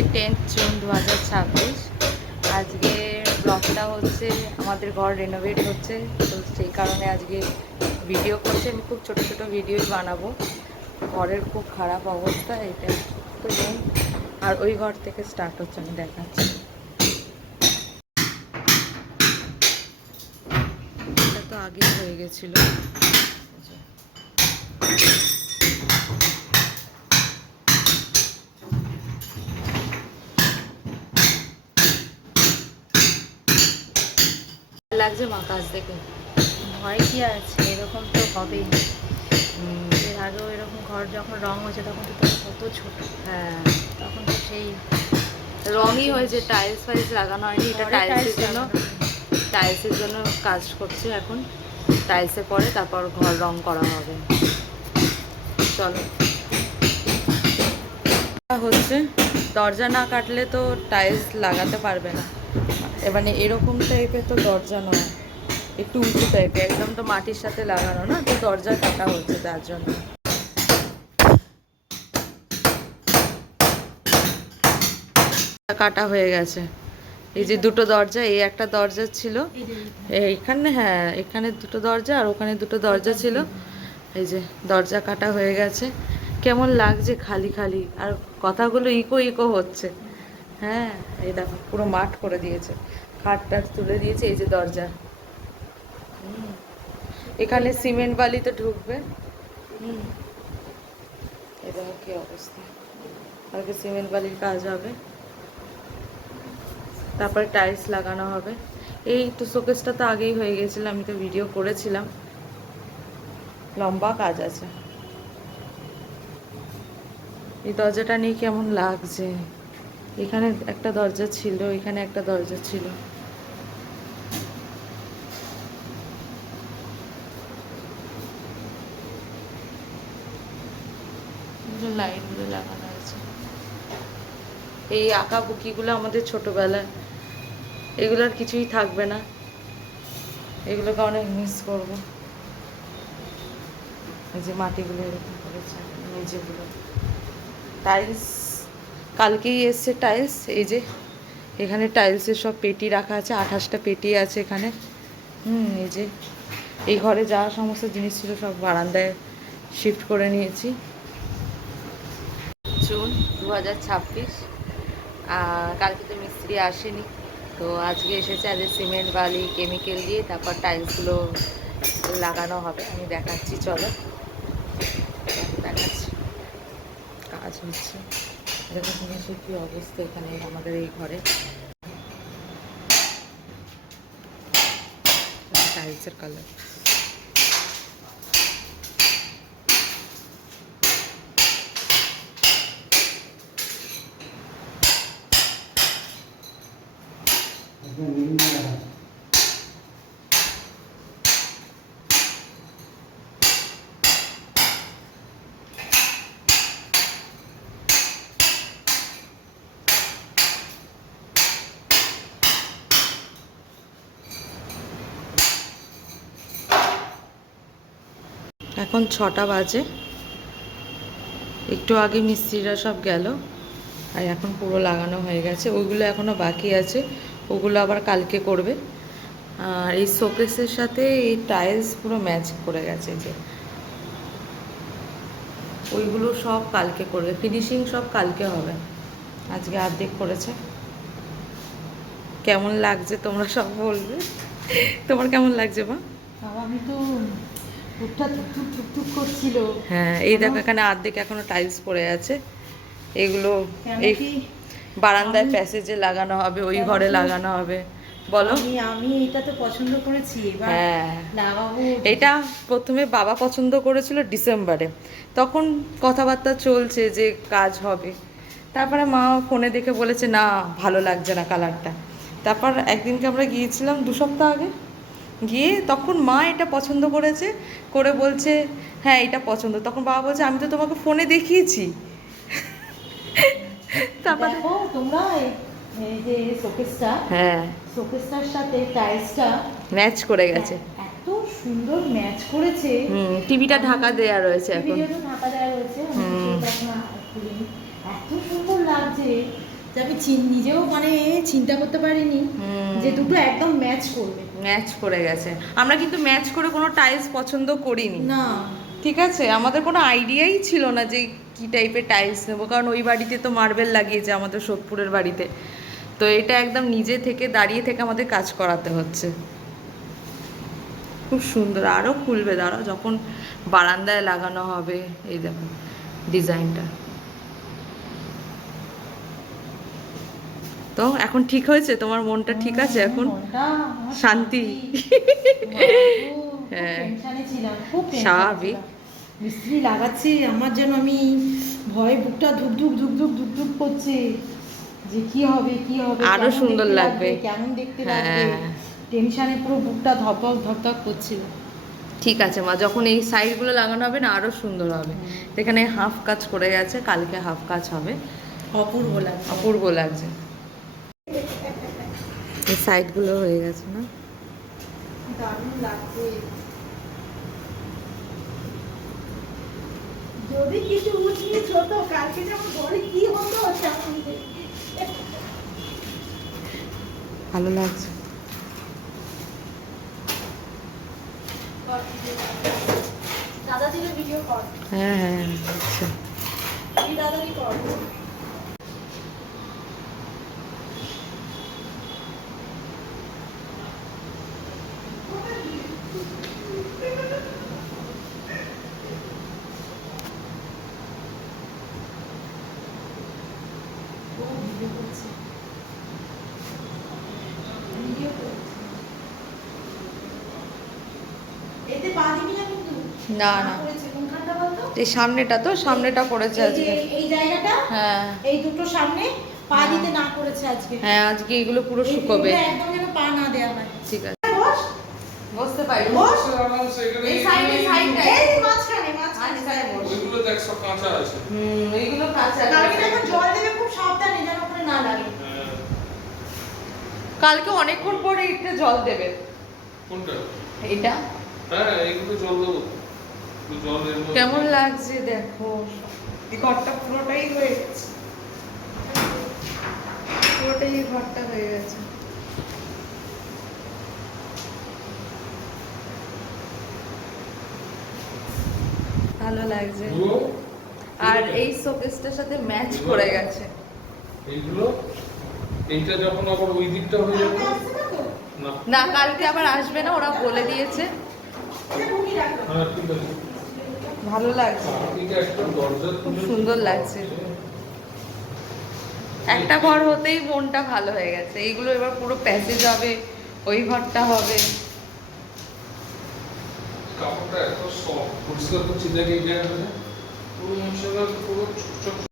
আজকে 10 জুন 2026। আজকে ব্লগটা হচ্ছে আমাদের ঘর রেনোভেট হচ্ছে, তো সেই কারণে আজকে ভিডিও করছি। আমি খুব ছোট ছোট ভিডিওই বানাবো। ঘরের খুব খারাপ অবস্থা, এটা তো নেই। আর ওই ঘর থেকে স্টার্ট হচ্ছে, আমি দেখাচ্ছি। এটা তো আগে হয়ে গেছিলো। লাগছে মা কাজ দেখে? ভয় কি আছে, এরকম তো হবেই। এর আগেও এরকম ঘর যখন রং হয়েছে তখন তো কত ছোট। হ্যাঁ, তখন তো সেই রঙই হয়েছে, টাইলস ফাইলস লাগানো হয়নি। এটা টাইলসের জন্য, টাইলসের জন্য কাজ করছে এখন। টাইলসের পরে তারপর ঘর রং করা হবে। চলো হচ্ছে, দরজা না কাটলে তো টাইলস লাগাতে পারবে না। মানে এরকম টাইপের তো দরজা নয়, একটু উঁচু টাইপের, একদম তো মাটির সাথে লাগানো না, তো দরজা কাটা হচ্ছে তার জন্য। কাটা হয়ে গেছে। এই যে দুটো দরজা, এই একটা দরজা ছিল এইখানে, হ্যাঁ এখানে দুটো দরজা আর ওখানে দুটো দরজা ছিল। এই যে দরজা কাটা হয়ে গেছে। কেমন লাগছে খালি খালি, আর কথাগুলো ইকো ইকো হচ্ছে। হ্যাঁ, এই দেখো পুরো মাঠ করে দিয়েছে, খাট টাট তুলে দিয়েছে। এই যে দরজা, এখানে সিমেন্ট বালি তো ঢুকবে। এই দেখো কি অবস্থা, কালকে সিমেন্ট বালির কাজ হবে, তারপরে টাইলস লাগানো হবে। এই তো শোকেসটা তো আগেই হয়ে গেছিলো, আমি তো ভিডিও করেছিলাম। লম্বা কাজ আছে। এই দরজাটা নিয়ে কেমন লাগছে। এখানে একটা দরজা ছিল, এখানে একটা দরজা ছিল। লাইটগুলো লাগানো আছে। এই আঁকা বুকিগুলো আমাদের ছোটবেলায়, এগুলো আর কিছুই থাকবে না, এগুলোকে অনেক মিস করবো। এই যে মাটিগুলো এরকম করেছে, মেঝেগুলো। টাইলস কালকেই এসছে টাইলস। এই যে এখানে টাইলসের সব পেটি রাখা আছে, 28টা পেটি আছে এখানে। এই যে এই ঘরে যা সমস্ত জিনিস ছিল সব বারান্দায় শিফট করে নিয়েছি। জুন 2026। কালকে তো মিস্ত্রি আসেনি, তো আজকে এসেছে। আজকে সিমেন্ট বালি কেমিক্যাল দিয়ে তারপর টাইলসগুলো লাগানো হবে, আমি দেখাচ্ছি। চলো দেখাচ্ছি, কাজ হচ্ছে। দেখো জিনিসের কী অবস্থা এখানে আমাদের এই ঘরে। টাইলসের কালার, এখন 6টা বাজে। একটু আগে মিস্ত্রিরা সব গেল, আর এখন পুরো লাগানো হয়ে গেছে। ওইগুলো এখনও বাকি আছে, ওগুলো আবার কালকে করবে। আর এই শোকেসের সাথে এই টাইলস পুরো ম্যাচ করে গেছে, যে ওইগুলো সব কালকে করবে, ফিনিশিং সব কালকে হবে। আজকে অর্ধেক করেছে। কেমন লাগছে তোমরা সব বলবে। তোমার কেমন লাগছে মা? আমি তো বুকটা থুকথুক থুকথুক করছিল। হ্যাঁ, এই দেখো এখানে অর্ধেক এখনো টাইলস পড়ে আছে। এগুলো এই বারান্দায় প্যাসেজে লাগানো হবে, ওই ঘরে লাগানো হবে। বলো। আমি এটা তো পছন্দ করেছি, এবার হ্যাঁ, লাগাবো। এটা প্রথমে বাবা পছন্দ করেছিল ডিসেম্বরে, তখন কথাবার্তা চলছে যে কাজ হবে। তারপরে মা ফোনে দেখে বলেছে না ভালো লাগছে না কালারটা। তারপর একদিনকে আমরা গিয়েছিলাম 2 সপ্তাহ আগে, গিয়ে তখন মা এটা পছন্দ করেছে, করে বলছে হ্যাঁ এটা পছন্দ। তখন বাবা বলছে আমি তো তোমাকে ফোনে দেখিয়েছি। তারপরে দেখো তোমরা এই যে শোকেসটা, হ্যাঁ শোকেসটার সাথে টাইলসটা ম্যাচ করে গেছে। এত সুন্দর ম্যাচ করেছে। টিভিটা ঢাকা দেয়া রয়েছে এখন। টিভিটা তো ঢাকা দেওয়া রয়েছে, আমি সেটা এখন খুলিনি। এত সুন্দর লাগছে, যে আমি নিজেও মানে চিন্তা করতে পারিনি যে দুটো একদম ম্যাচ করবে। ম্যাচ করে গেছে। আমরা কিন্তু ম্যাচ করে কোনো টাইলস পছন্দ করিনি, না ঠিক আছে? আমাদের কোনো আইডিয়াই ছিল না যে কি টাইপের টাইলস নেবো, কারণ ওই বাড়িতে তো মার্বেল লাগিয়েছে, আমাদের সোদপুরের বাড়িতে। তো এটা একদম নিজে থেকে দাঁড়িয়ে থেকে আমাদের কাজ করাতে হচ্ছে। খুব সুন্দর, আরও খুলবে দাঁড়াও যখন বারান্দায় লাগানো হবে। এই দেখো ডিজাইনটা। তো এখন ঠিক হয়েছে? তোমার মনটা ঠিক আছে এখন? মনটা আমার শান্তি। খুব হ্যাঁ। টেনশনে ছিলাম, খুব টেনশনে স্বাভাবিক। ছিলাম। মিস্ত্রি লাগাচ্ছে, আমার যেন আমি ভয়ে বুকটা ধুক ধুক ধুক ধুক ধুক ধুক করছে যে কি হবে কি হবে, আরো কেমন সুন্দর দেখতে লাগবে। কেমন দেখতে হ্যাঁ। লাগবে। টেনশনে পুরো বুকটা ধপধপ ধপধপ করছিল। ঠিক আছে মা, যখন এই সাইডগুলো লাগানো হবে না আরও সুন্দর হবে। এখানে হাফ কাজ করে গেছে, কালকে হাফ কাজ হবে। অপূর্ব লাগছে। অপূর্ব লাগছে। এই সাইডগুলো হয়ে গেছে না? দারুণ লাগছে। যদি কিছু উঁচনিচ হতো কালকে যেমন ঘরে কি হতো তেমন। ভালো লাগছে। দাদা দিলে ভিডিও কর, হ্যাঁ হ্যাঁ আচ্ছা। তুই দাদারই কর। এতে পা দিবি না কিন্তু। না না, করেছে কোনখানটা বলতো? এই সামনেটা তো, সামনেটা করেছে এই যে আজকে। এই জায়গাটা, হ্যাঁ এই দুটো সামনে পা হ্যাঁ। দিতে না করেছে আজকে। হ্যাঁ আজকে এগুলো পুরো এই শুকোবে। তিনটা একদম যেন পা না দেয়া হয়। ঠিক আছে, বস বসতে পারি। বস এই সাইডে সাইডটা এই মাঝখানে মাঝখানে বস। ওইগুলো দেখ সব কাঁচা আছে। এইগুলো কাঁচা। কালকে যখন জল দেবে খুব সাবধানে যেন ওখানে না লাগে। হ্যাঁ। কালকে অনেকক্ষণ পরে ইটে জল দেবে। কোনটা? এটা হ্যাঁ এইগুলো জল দেবো। তো জল এর মধ্যে কেমন লাগছে দেখো, এই ঘরটা পুরোটাই হয়ে গেছে, পুরোটাই এই ঘরটা হয়ে গেছে। ভালো লাগছে। পুরো আর এই শোকেসটার সাথে ম্যাচ করে গেছে। এইগুলো এইটা যখন আবার ওই দিকটা হয়ে যাবে না। না কালকে আবার আসবে না, ওরা বলে দিয়েছে। হ্যাঁ ঠিক আছে। ভালো লাগছে, এটা একটা দরজা খুব সুন্দর লাগছে। একটা ঘর হতেই মনটা ভালো হয়ে গেছে। এইগুলো এবার পুরো প্যাসেজ হবে, ওই ঘরটা হবে। কাপড়টা এত সফট, পরিষ্কার করছি দেখে এই জায়গাটা পুরো মশলা পুরো ছোট ছোট।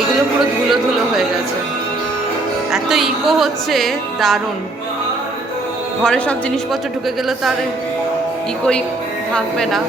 এগুলো পুরো ধুলো ধুলো হয়ে গেছে, এত ইকো হচ্ছে দারুণ। ঘরে সব জিনিসপত্র ঢুকে গেলে তার ইকোই থাকবে না।